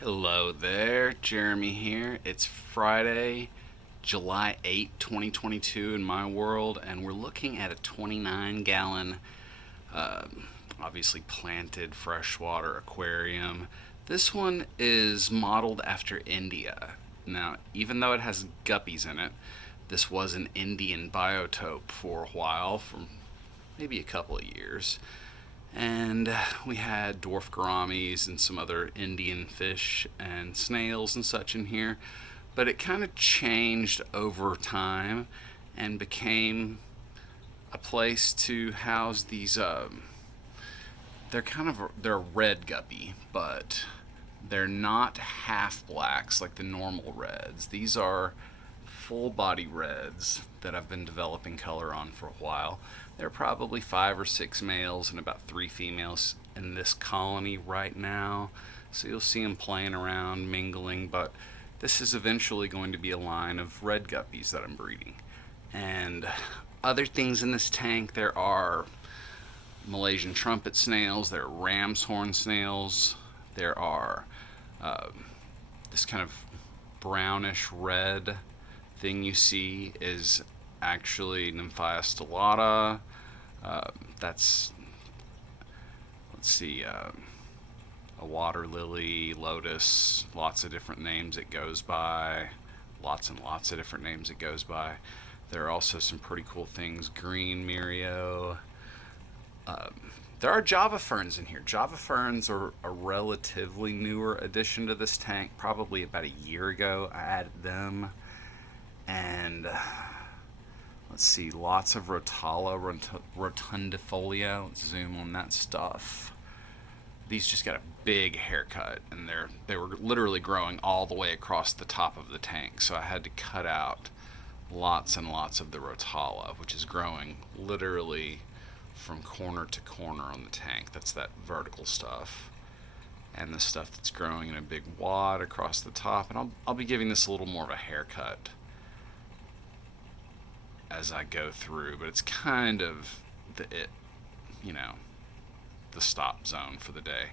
Hello there, Jeremy here. It's Friday, July 8th, 2022 in my world, and we're looking at a 29-gallon, uh, obviously planted freshwater aquarium. This one is modeled after India. Now, even though it has guppies in it, this was an Indian biotope for a while, for maybe a couple of years. And we had dwarf gouramis and some other Indian fish and snails and such in here. But it kind of changed over time and became a place to house these. They're red guppy, but they're not half blacks like the normal reds. These are full body reds that I've been developing color on for a while. There are probably 5 or 6 males and about 3 females in this colony right now. So you'll see them playing around, mingling, but this is eventually going to be a line of red guppies that I'm breeding. And other things in this tank, there are Malaysian trumpet snails, there are ram's horn snails, there are uh, this kind of brownish red thing you see is actually Nymphaea stellata. That's, let's see, a water lily, lotus, lots of different names it goes by. Lots and lots of different names it goes by. There are also some pretty cool things. Green Mirio. There are Java ferns in here. Java ferns are a relatively newer addition to this tank. Probably about a year ago, I added them. And let's see, lots of Rotala rotundifolia. Let's zoom on that stuff. These just got a big haircut, and they were literally growing all the way across the top of the tank. So I had to cut out lots and lots of the Rotala, which is growing literally from corner to corner on the tank. That's that vertical stuff. And the stuff that's growing in a big wad across the top. And I'll be giving this a little more of a haircut as I go through, but it's kind of you know, the stop zone for the day.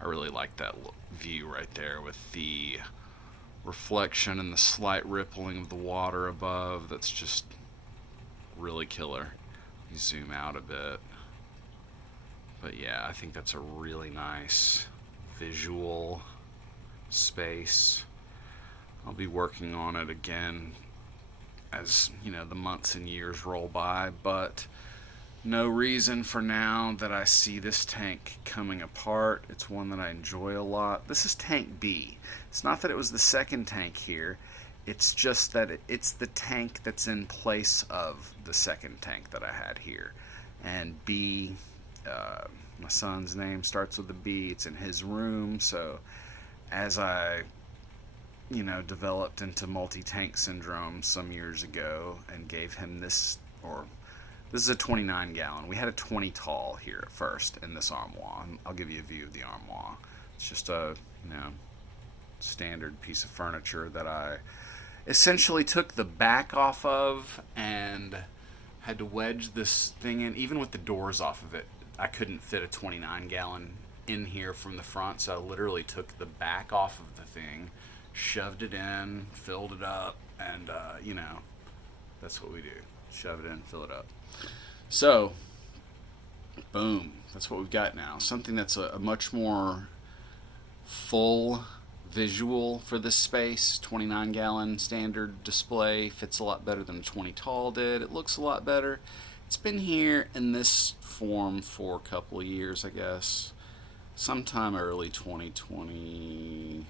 I really like that view right there with the reflection and the slight rippling of the water above. That's just really killer. You zoom out a bit. But yeah, I think that's a really nice visual space. I'll be working on it again as the months and years roll by, but no reason for now that I see this tank coming apart. It's one that I enjoy a lot. This is tank B. It's not that it was the second tank here. It's just that it's the tank that's in place of the second tank that I had here. And B, my son's name starts with a B. It's in his room. So as I developed into multi-tank syndrome some years ago and gave him this is a 29-gallon. We had a 20 tall here at first in this armoire. I'll give you a view of the armoire. It's just a standard piece of furniture that I essentially took the back off of and had to wedge this thing in. Even with the doors off of it, I couldn't fit a 29-gallon in here from the front, so I literally took the back off of the thing, shoved it in, filled it up, and that's what we do. Shove it in, fill it up. So, boom, that's what we've got now. Something that's a much more full visual for this space. 29-gallon standard display fits a lot better than a 20 tall did. It looks a lot better. It's been here in this form for a couple of years, I guess. Sometime early 2020.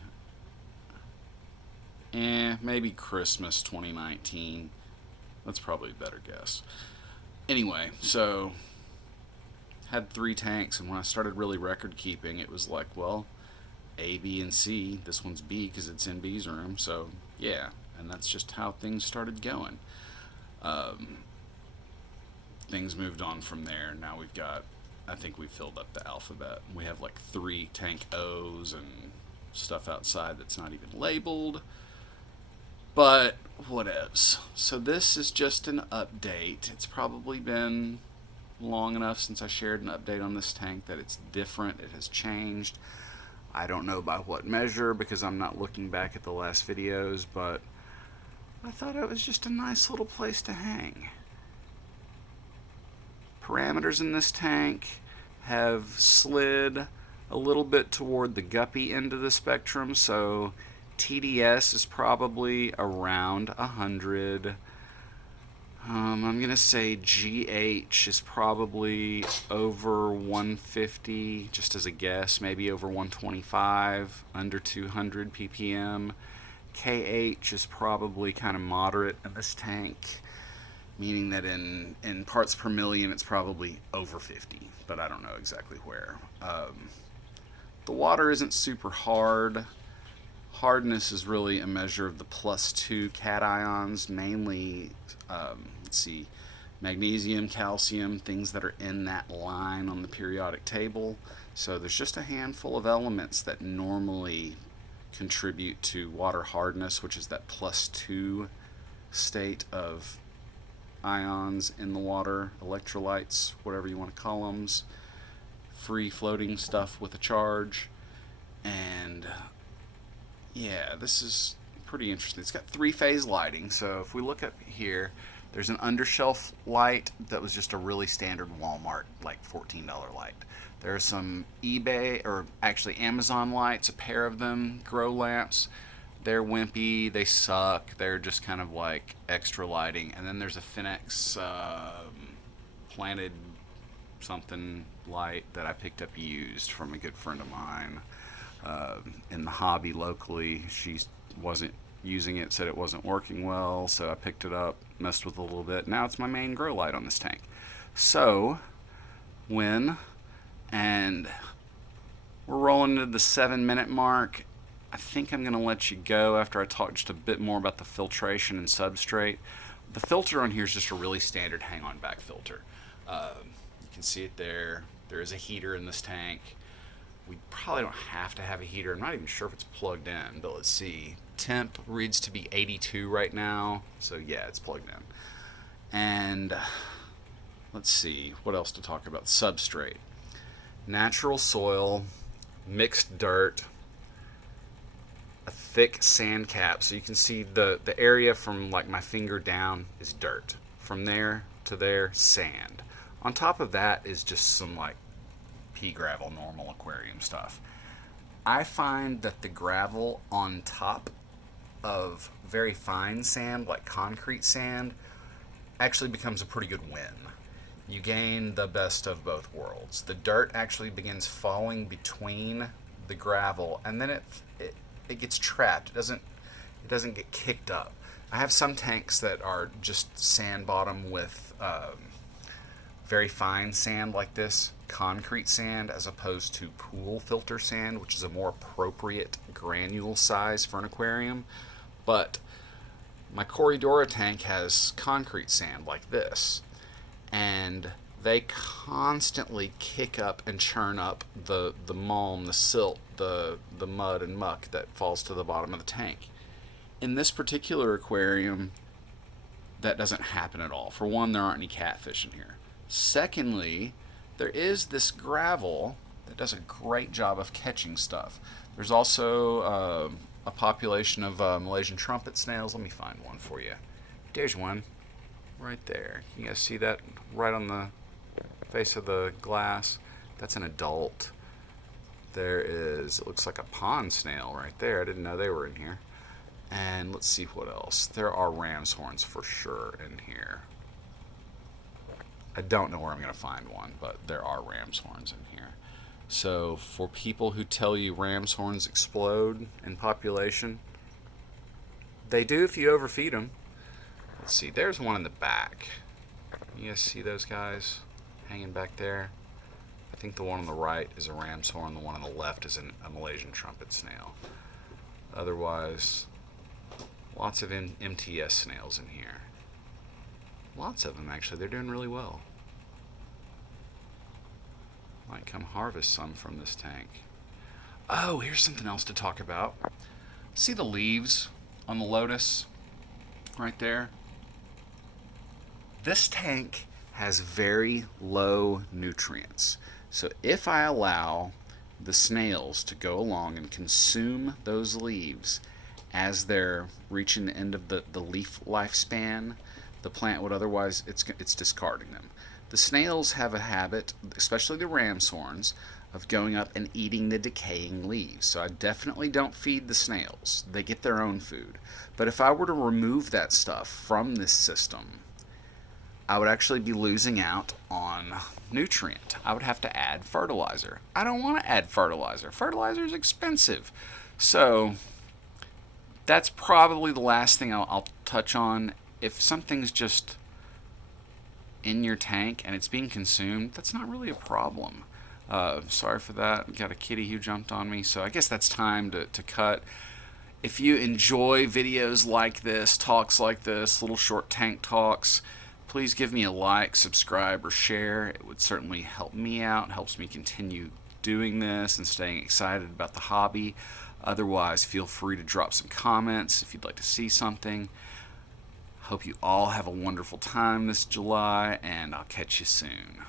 Maybe Christmas 2019. That's probably a better guess. Anyway, so had 3 tanks, and when I started really record keeping, it was like, well, A, B, and C. This one's B because it's in B's room, so yeah, and that's just how things started going. Things moved on from there. Now I think we filled up the alphabet. We have like 3 tank O's and stuff outside that's not even labeled. But whatevs. So this is just an update. It's probably been long enough since I shared an update on this tank that it's different. It has changed. I don't know by what measure because I'm not looking back at the last videos, but I thought it was just a nice little place to hang. Parameters in this tank have slid a little bit toward the Guppy end of the spectrum, so TDS is probably around 100. I'm going to say GH is probably over 150, just as a guess, maybe over 125, under 200 ppm. KH is probably kind of moderate in this tank, meaning that in parts per million it's probably over 50, but I don't know exactly where. The water isn't super hard. Hardness is really a measure of the +2 cations, mainly, let's see, magnesium, calcium, things that are in that line on the periodic table. So there's just a handful of elements that normally contribute to water hardness, which is that +2 state of ions in the water, electrolytes, whatever you want to call them, free floating stuff with a charge. And yeah, this is pretty interesting. It's got 3-phase lighting, so if we look up here, there's an undershelf light that was just a really standard Walmart, like $14 light. There are some eBay, or actually Amazon lights, a pair of them, grow lamps. They're wimpy, they suck, they're just kind of like extra lighting. And then there's a Finex planted something light that I picked up used from a good friend of mine in the hobby locally. She wasn't using it, said it wasn't working well, so I picked it up, messed with it a little bit. Now it's my main grow light on this tank. So and we're rolling into the 7-minute mark. I think I'm going to let you go after I talk just a bit more about the filtration and substrate. The filter on here is just a really standard hang-on back filter. You can see it there. There is a heater in this tank. We probably don't have to have a heater. I'm not even sure if it's plugged in, but let's see. Temp reads to be 82 right now, so yeah, it's plugged in. And let's see, what else to talk about? Substrate. Natural soil, mixed dirt, a thick sand cap, so you can see the area from like my finger down is dirt. From there to there, sand. On top of that is just some like pea gravel, normal aquarium stuff. I find that the gravel on top of very fine sand, like concrete sand, actually becomes a pretty good win. You gain the best of both worlds. The dirt actually begins falling between the gravel, and then it gets trapped. It doesn't get kicked up. I have some tanks that are just sand bottom with very fine sand like this, concrete sand, as opposed to pool filter sand, which is a more appropriate granule size for an aquarium. But my Corridora tank has concrete sand like this, and they constantly kick up and churn up the mulm, the silt, the mud and muck that falls to the bottom of the tank. In this particular aquarium, that doesn't happen at all. For one, there aren't any catfish in here. Secondly, there is this gravel that does a great job of catching stuff. There's also a population of Malaysian trumpet snails. Let me find one for you. There's one right there. You guys see that right on the face of the glass? That's an adult. There is, it looks like a pond snail right there. I didn't know they were in here. And let's see what else. There are ram's horns for sure in here. I don't know where I'm going to find one, but there are ram's horns in here. So for people who tell you ram's horns explode in population, they do if you overfeed them. Let's see, there's one in the back. You guys see those guys hanging back there? I think the one on the right is a ram's horn, the one on the left is a Malaysian trumpet snail. Otherwise, lots of MTS snails in here. Lots of them, actually. They're doing really well. Might come harvest some from this tank. Oh, here's something else to talk about. See the leaves on the lotus right there? This tank has very low nutrients. So if I allow the snails to go along and consume those leaves as they're reaching the end of the leaf lifespan. The plant would otherwise, it's discarding them. The snails have a habit, especially the ram's horns, of going up and eating the decaying leaves. So I definitely don't feed the snails. They get their own food. But if I were to remove that stuff from this system, I would actually be losing out on nutrient. I would have to add fertilizer. I don't want to add fertilizer. Fertilizer is expensive. So that's probably the last thing I'll touch on. If something's just in your tank and it's being consumed, that's not really a problem. Sorry for that. Got a kitty who jumped on me, so I guess that's time to cut. If you enjoy videos like this, talks like this, little short tank talks, please give me a like, subscribe, or share. It would certainly help me out, helps me continue doing this and staying excited about the hobby. Otherwise, feel free to drop some comments if you'd like to see something. Hope you all have a wonderful time this July, and I'll catch you soon.